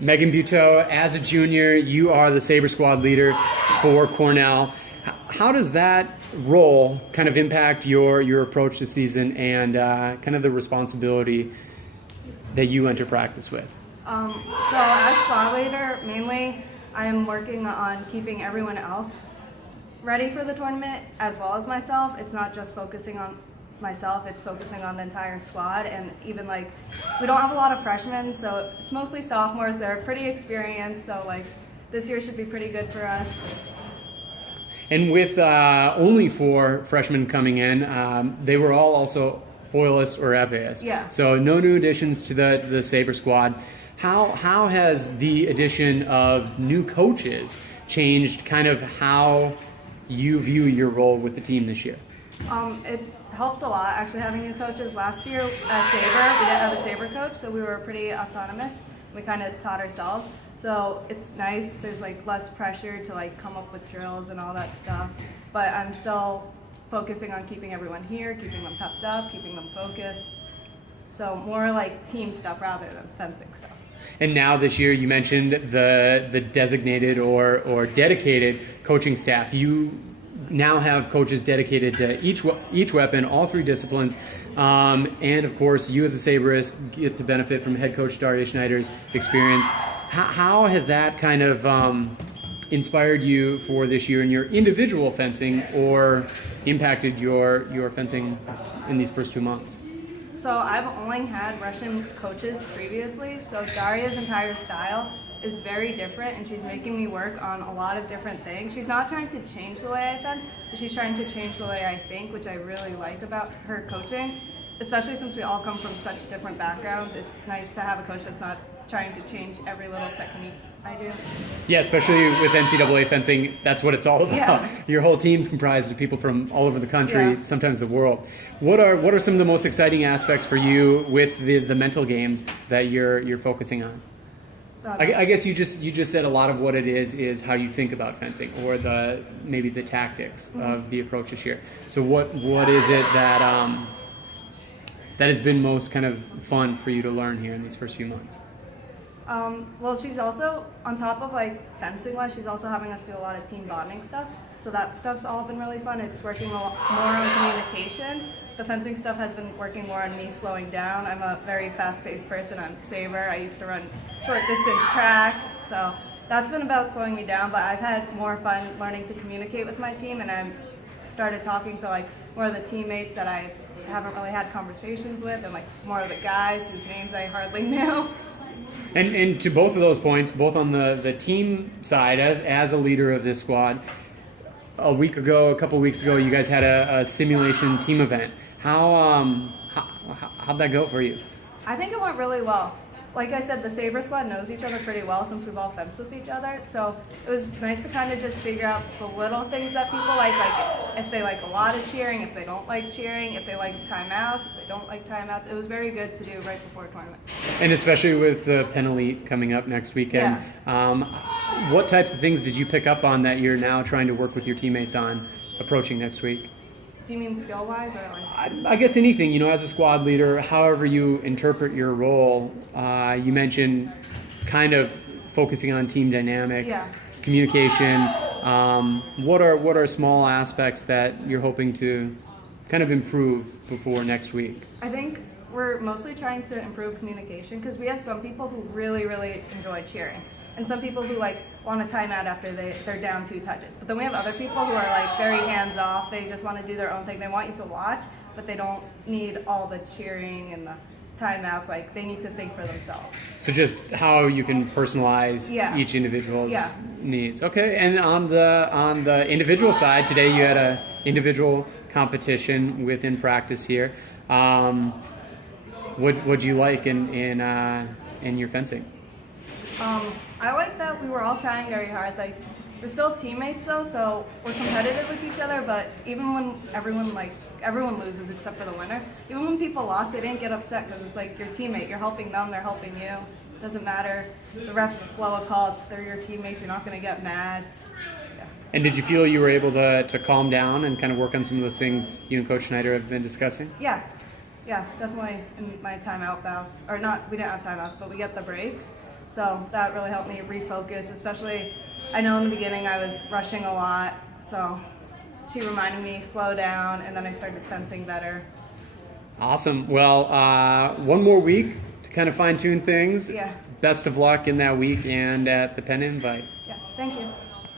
Megan Buteau, as a junior, you are the Sabre Squad leader for Cornell. How does that role kind of impact your approach this season and kind of the responsibility that you enter practice with? So as squad leader, mainly I'm working on keeping everyone else ready for the tournament as well as myself. It's not just focusing on myself, it's focusing on the entire squad, and even like we don't have a lot of freshmen, so it's mostly sophomores. They're pretty experienced, so like this year should be pretty good for us. And with only 4 freshmen coming in, they were all also foilists or epeists. Yeah. So no new additions to the Sabre squad. How has the addition of new coaches changed kind of how you view your role with the team this year? It helps a lot actually having new coaches. Last year at Sabre, we didn't have a Sabre coach, so we were pretty autonomous. We kind of taught ourselves. So it's nice. There's like less pressure to like come up with drills and all that stuff. But I'm still focusing on keeping everyone here, keeping them pepped up, keeping them focused. So more like team stuff rather than fencing stuff. And now this year, you mentioned the designated or dedicated coaching staff. You now have coaches dedicated to each weapon, all 3 disciplines, and of course, you as a Saberist get to benefit from head coach Daria Schneider's experience. How has that kind of inspired you for this year in your individual fencing, or impacted your fencing in these first 2 months? So I've only had Russian coaches previously, so Daria's entire style is very different, and she's making me work on a lot of different things. She's not trying to change the way I fence, but she's trying to change the way I think, which I really like about her coaching, especially since we all come from such different backgrounds. It's nice to have a coach that's not trying to change every little technique I do. Yeah, especially with NCAA fencing, that's what it's all about. Yeah. Your whole team's comprised of people from all over the country, Yeah. sometimes the world. What are some of the most exciting aspects for you with the mental games that you're focusing on? I guess you just said a lot of what it is how you think about fencing, or maybe the tactics of the approach this year. So what is it that has been most kind of fun for you to learn here in these first few months? Well, she's also, on top of like fencing wise, she's also having us do a lot of team bonding stuff. So that stuff's all been really fun. It's working a lot more on communication. The fencing stuff has been working more on me slowing down. I'm a very fast-paced person. I'm Sabre. I used to run short distance track. So that's been about slowing me down, but I've had more fun learning to communicate with my team, and I've started talking to like more of the teammates that I haven't really had conversations with, and like more of the guys whose names I hardly knew. And to both of those points, both on the team side, as a leader of this squad, a couple of weeks ago, you guys had a simulation team event. How'd that go for you? I think it went really well. Like I said, the Sabre squad knows each other pretty well since we've all fenced with each other. So it was nice to kind of just figure out the little things that people like if they like a lot of cheering, if they don't like cheering, if they like timeouts, if they don't like timeouts. It was very good to do right before a tournament. And especially with the Penn Elite coming up next weekend, what types of things did you pick up on that you're now trying to work with your teammates on approaching next week? Do you mean skill-wise or like? I guess anything, as a squad leader, however you interpret your role. You mentioned kind of focusing on team dynamic, communication. What are small aspects that you're hoping to kind of improve before next week? I think we're mostly trying to improve communication, because we have some people who really, really enjoy cheering, and some people who like want a timeout after they're down 2 touches. But then we have other people who are like very hands off. They just want to do their own thing. They want you to watch, but they don't need all the cheering and the timeouts. Like they need to think for themselves. So just how you can personalize each individual's needs. Okay, and on the individual side, today you had a individual competition within practice here. What'd you like in your fencing? I like that we were all trying very hard. Like, we're still teammates though, so we're competitive with each other, but even when everyone loses except for the winner, even when people lost, they didn't get upset, because it's like your teammate, you're helping them, they're helping you. It doesn't matter. The refs blow a call, if they're your teammates, you're not going to get mad. Yeah. And did you feel you were able to calm down and kind of work on some of those things you and Coach Schneider have been discussing? Yeah, definitely in my timeout bouts. Or not, we didn't have timeouts, but we get the breaks. So that really helped me refocus, especially I know in the beginning I was rushing a lot. So she reminded me slow down, and then I started fencing better. Awesome. Well, one more week to kind of fine tune things. Yeah. Best of luck in that week and at the Pen Invite. Yeah, thank you.